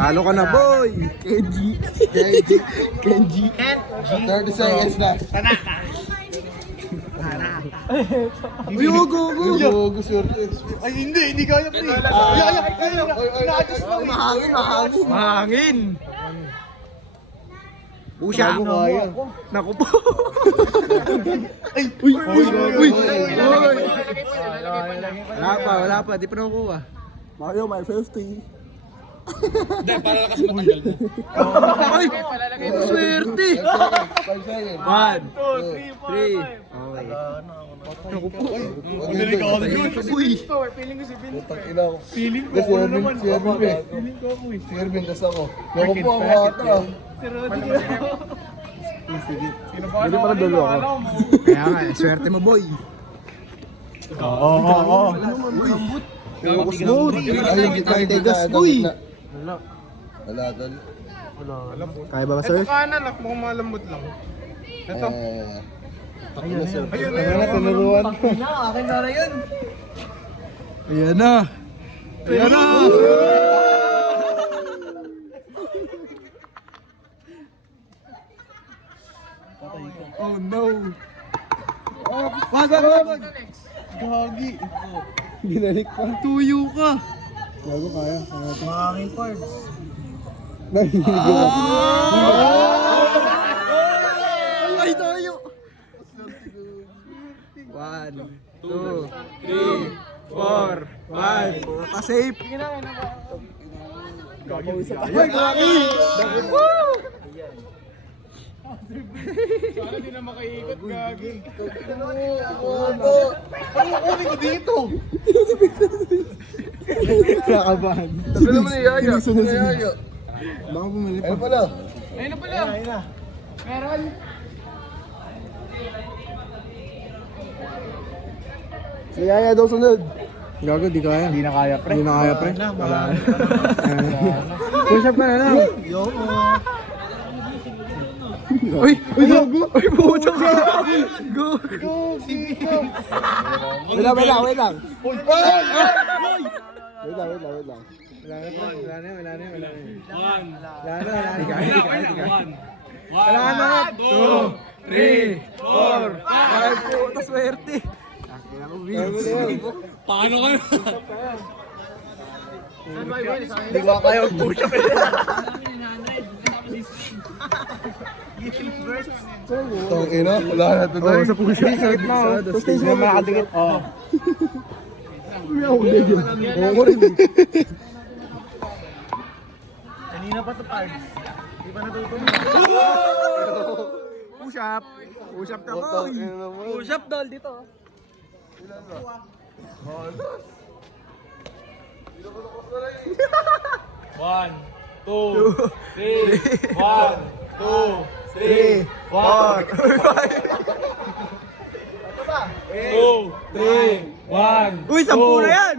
Talo ka na, boy! Kenji. Kenji. 30 seconds na. Uy, go! Swerte. Ay, hindi kaya pre. Na-adjust lang. Mahangin. Mahangin. Pusha. Naku po. Uy. Wala pa. Di pa nakukuha. Mario, my 50. Hindi, para lakas matanggal mo. Ay! Swerte! 5 seconds. 1, 2, 3. Okay. Naku po. Pumili ka ako na yun. Uy! Feeling ko si Vin. Putang ina ko. Feeling ko Kasi ako Erwin, naman. si Erwin eh. Feeling ko ako eh. Si Erwin, tas ako. Naku po ako ata. Hindi pala dulo ako. Kaya nga, swerte mo, boy. Oo. Focus mode. Ay, yung gitna, yung Tegas, gitna. uy. Wala, tol. Kaya ba, sir? kanan, mukhang malambot lang. Ito. Takbo na, sir. Ayun, Ayun na, tinuruan. Akin na yun. Ayan na. Oh no. Wag. Gagi. Ginalik pa. Tuyo ka. Gago kaya. Mahangin parts. Ay, tayo. 1, 2, 3, 4, 5. Ka-safe. Sana di na makaikot, gagi. Ano kunin ko dito? Nakabahan. Sabi naman ni Yaya. Yaya. Baka bumili Ayun pala. Ayun na pala. Meron. Si Yaya daw sunod. Gago, di kaya. Hindi na kaya, pre. Hindi na kaya, pre. Wala. Push up na lang. Uy, gago. Uy, puto ka. Go. Wait lang. Wait lang. Wala na. 2, 3, 4, 5. Puta, swerte. Paano ka na? Hindi ko kaya mag-push up. Tong ina, wala na to. Oo, sa push up. Sakit na, oh. Tapos tayo sila makadikit. Oo. Ako ganyan. Oo ko rin. Kanina pa to, Pards. Di pa natutunan. Push up. Push up na, boy. Push up, doll, dito. 1, 2, 3, 1, 2, 3, 4, 2, 3, 1. Uy, 10 na yan!